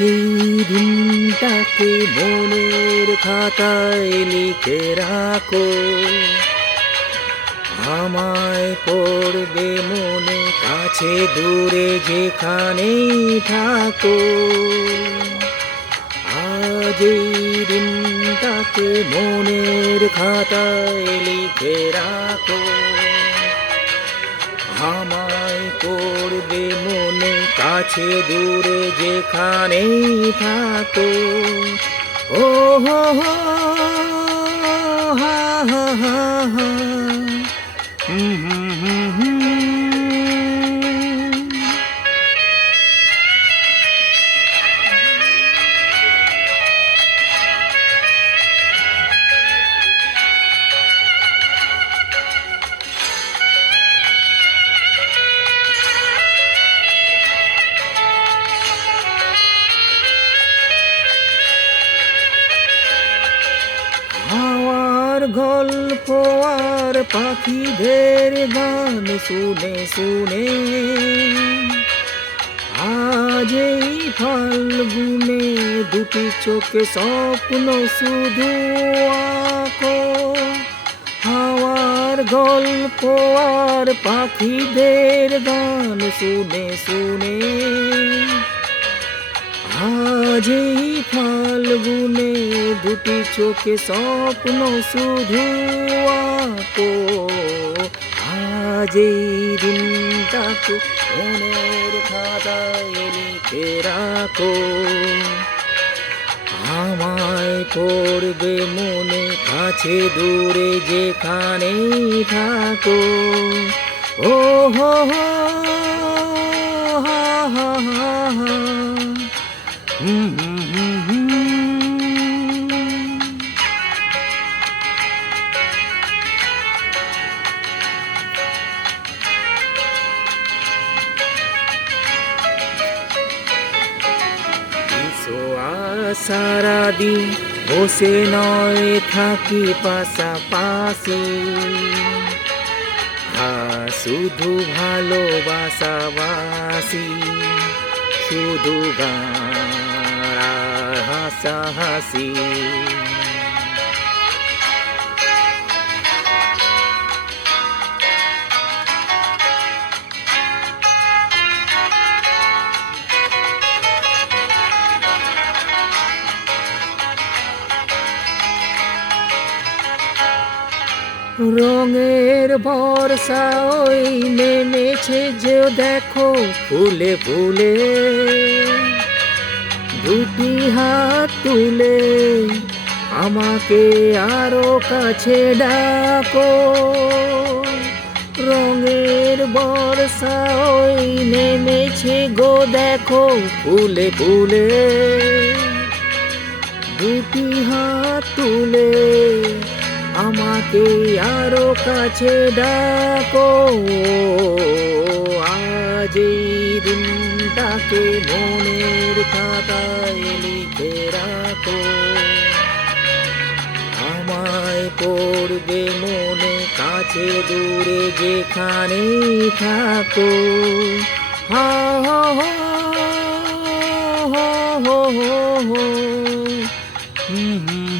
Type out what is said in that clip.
এই দিনটাকে মনের খাতায় লিখে রাখো, আমায় পড়বে মনে কাছে দূরে যেখানেই থাকো। আজ এই দিনটাকে মনের খাতায় লিখে রাখো, আমায় পড়বে মনে কাছে দূরে যেখানেই থাকো। ও হো হো হা হা হা হা হুম হুম হুম হুম। হাওয়ার গল্প আর পাখিদের গান শুনে শুনে আজ এই ফাল্গুনে দুটি চোখে স্বপ্ন শুধু আঁকো। হাওয়ার গল্প আর পাখিদের গান শুনে শুনে আজ এই ফাল্গুনে দুটি চোখে স্বপ্ন শুধু আঁকো। আজ এই দিনটাকে মনের খাতায় লিখে রাখো, আমায় পড়বে মনে কাছে দূরে যেখানেই থাকো। ও হো হো হা হা হা হা হুম হুম হুম হুম। সারাদিন বসে নয় থাকি পাশাপাশি, শুধু ভালোবাসাবাসি, শুধু গান আর হাসাহাসি। রঙের বর্ষা ওই নেমেছে যে দেখো ফুলে ফুলে, দুটি হাত তুলে আমাকে আরো কাছে ডাকো। রঙের বর্ষা ওই নেমেছে গো দেখো ফুলে ফুলে, দুটি হাত তুলে আমাকে আরো কাছে ডাকো। আজ এই দিনটাকে মনের খাতায় লিখে রাখো, আমায় পড়বে মনে কাছে দূরে যেখানেই থাকো। হা হা হা হা হা হা হুম হুম।